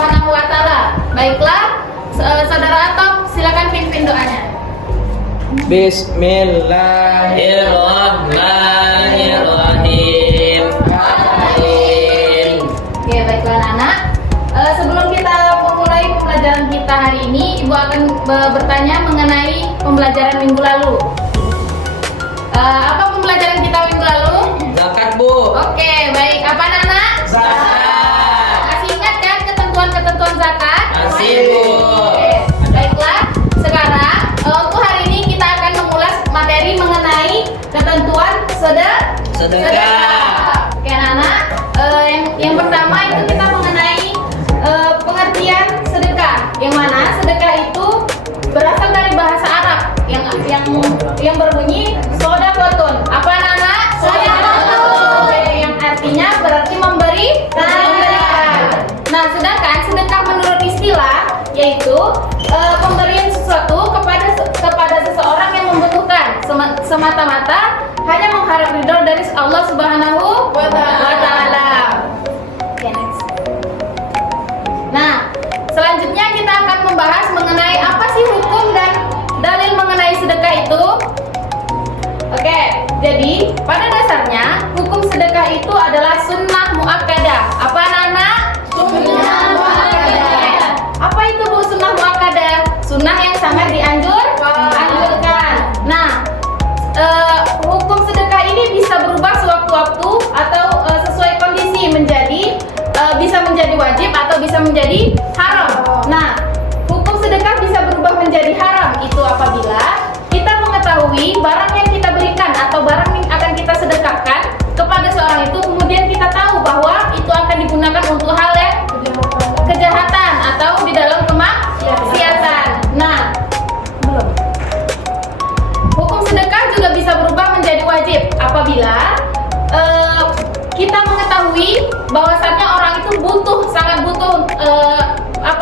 Subhanahu wa taala. Baiklah, saudara Atom, silakan pimpin doanya. Bismillahirrahmanirrahim. Amin. Oke, baiklah anak. Sebelum kita memulai pembelajaran kita hari ini, Ibu akan bertanya mengenai pembelajaran minggu lalu. Apa pembelajaran kita minggu lalu? Zakat, Bu. Oke, baik. Apa anak? Zakat. Masih ingat kan ketentuan-ketentuan zakat? Masih, Bu. Oke, baiklah. Sekarang untuk hari ini kita akan mengulas materi mengenai ketentuan sedekah. Oke, anak. Yang pertama itu kita mengenai pengertian sedekah. Yang mana sedekah itu berasal dari bahasa Arab yang berbunyi sodaqatun. Apa anak? Sodaqatun. Yang artinya berarti memberikan. Nah, sedangkan sedekah menurut istilah yaitu pemberian sesuatu kepada seseorang yang membutuhkan semata-mata hanya mengharap ridho dari Allah Subhanahu wa taala. Oke, next. Nah, selanjutnya kita akan membahas mengenai apa sih hukum dan dalil mengenai sedekah itu. Oke, jadi pada dasarnya hukum sedekah itu adalah sunnah muakkadah. Apa anak-anak? Sunnah muakkadah. Apa itu Bu sunnah muakkadah? Sunnah yang sangat dianjurkan. Nah, hukum sedekah ini bisa berubah sewaktu-waktu atau sesuai kondisi bisa menjadi wajib atau bisa menjadi haram. Nah, hukum sedekah bisa berubah menjadi haram itu apabila kita mengetahui barang yang kita berikan atau barang yang akan kita sedekahkan kepada seorang itu, kemudian kita tahu bahwa itu akan digunakan untuk hal yang kejahatan atau di dalam kemaksiatan. Nah, hukum sedekah juga bisa berubah menjadi wajib apabila kita mengetahui bahwasannya orang itu sangat butuh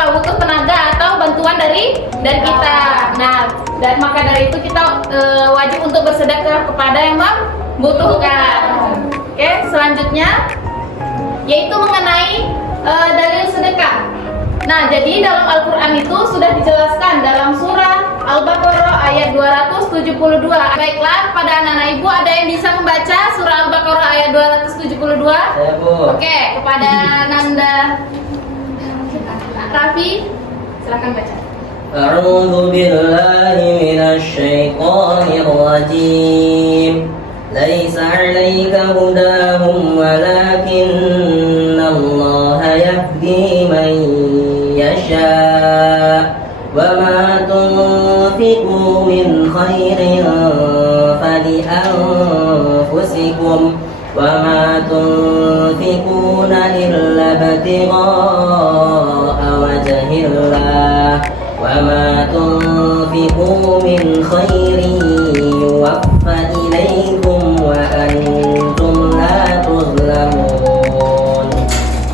butuh tenaga atau bantuan dari kita. Nah, dan maka dari itu kita wajib untuk bersedekah kepada yang membutuhkan. Oke, selanjutnya yaitu mengenai dalil sedekah. Nah, jadi dalam Al-Quran itu sudah dijelaskan dalam surah Al-Baqarah ayat 272. Baiklah, pada anak-anak ibu ada yang bisa membaca surah Al-Baqarah ayat 272? Saya, Bu. Oke, kepada Nanda Raffi, silakan baca. A'udzu billahi minasy syaithanir rajim. Laisa 'alaika hudahum walakinna Allah yahdi man yasha. Wa ma tunfiqu min khairin falianfusikum wa ma tunfiquna illa ibtigha'a wajhillah wa ma tunfiqu min khairin yuwaffa ilaykum wa antum la tuzlamun.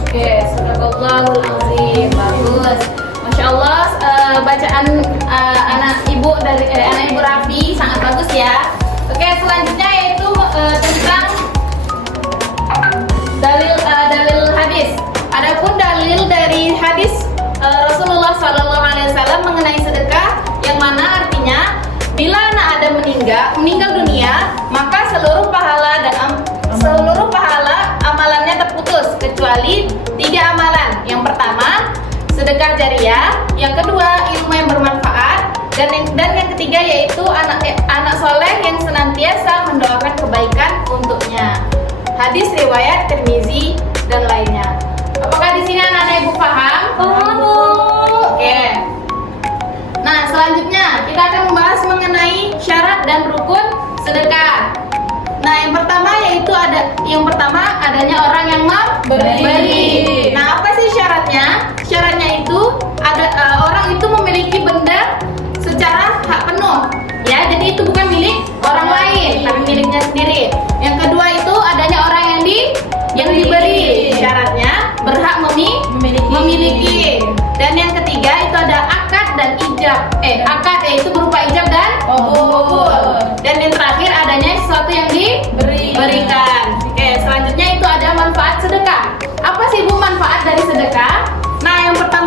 Oke, sadaqallahul azim. Bagus. Masya Allah, bacaan anak ibu Raffi sangat bagus ya. Oke, selanjutnya yaitu tentang dalil hadis. Adapun dalil dari hadis Rasulullah SAW mengenai sedekah, yang mana artinya bila anak Adam meninggal dunia, maka seluruh pahala amalannya terputus kecuali 3 amalan. Yang pertama, sedekah jariah. Yang kedua, ilmu yang bermanfaat. Dan yang ketiga yaitu anak soleh yang senantiasa mendoakan kebaikan untuknya. Hadis riwayat Tirmizi dan lainnya. Apakah di sini anak-anak ibu paham? Paham, Bu. Oke. Nah, selanjutnya kita akan membahas mengenai syarat dan rukun sedekah. Nah, yang pertama adanya orang yang memberi. Nah, apa sih syaratnya? Syaratnya itu orang itu memiliki benda secara hak penuh. Ya, jadi itu bukan milik orang lain, tapi miliknya sendiri. Yang kedua itu adanya orang yang diberi. Syaratnya berhak memiliki. Dan yang ketiga itu ada akad dan ijab. Akad yaitu berupa ijab dan qabul. Dan yang terakhir adanya sesuatu yang diberikan. Selanjutnya itu ada manfaat sedekah. Apa sih Bu manfaat dari sedekah? Nah, yang pertama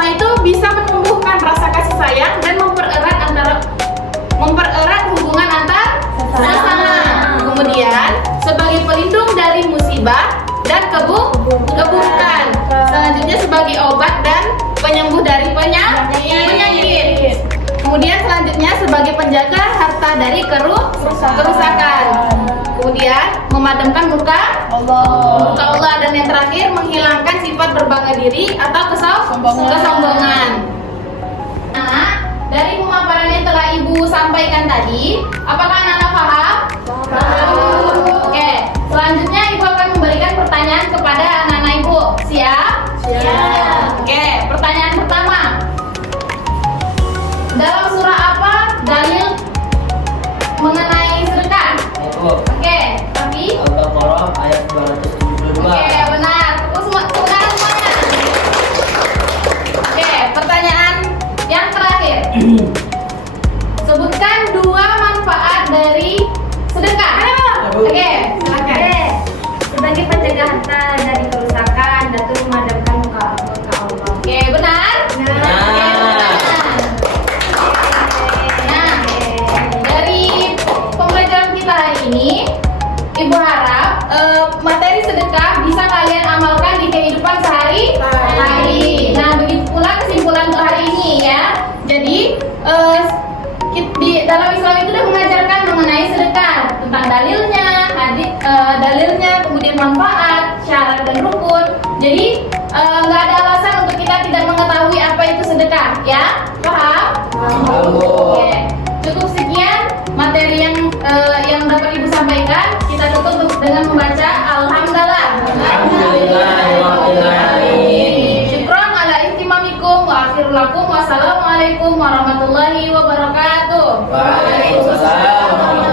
keburukan. Selanjutnya sebagai obat dan penyembuh dari penyakit. Kemudian selanjutnya sebagai penjaga harta dari kerusakan. Kemudian memadamkan murka Allah, dan yang terakhir menghilangkan sifat berbangga diri atau kesombongan. Nah, dari pemaparan yang telah Ibu sampaikan tadi, apakah anak-anak paham? Oke, selanjutnya Ibu akan memberikan pertanyaan kepada anak-anak Ibu. Siap? Oke, pertanyaan pertama. Dalam surah apa dalil mengenai sedekah? Oke, tapi Al-Baqarah ayat 272. oke, benar. Kebenaran semuanya. Oke, pertanyaan yang terakhir. Sebutkan 2 manfaat dari sedekah. Oke, silakan. Sebagai penjaga harta dari kerusakan dan turut memadamkan muka Allah. Oke, benar. Oke, benar. Nah, dari pembelajaran kita hari ini, Ibu harap materi sedekah bisa kalian amalkan di kehidupan sehari-hari. Nah, begitu pula kesimpulan untuk hari ini ya. Jadi di dalam Islam itu sudah mengajarkan mengenai sedekah, tentang dalilnya, kemudian manfaat, syarat dan rukun. Jadi nggak ada alasan untuk kita tidak mengetahui apa itu sedekah, ya? Paham? Oke. Cukup sekian materi yang dapat Ibu sampaikan. Kita tutup dengan membaca Alhamdulillah. Syukran ala istimamikum wa akhirul lakum. Wassalamualaikum warahmatullahi wabarakatuh. Waalaikumsalam.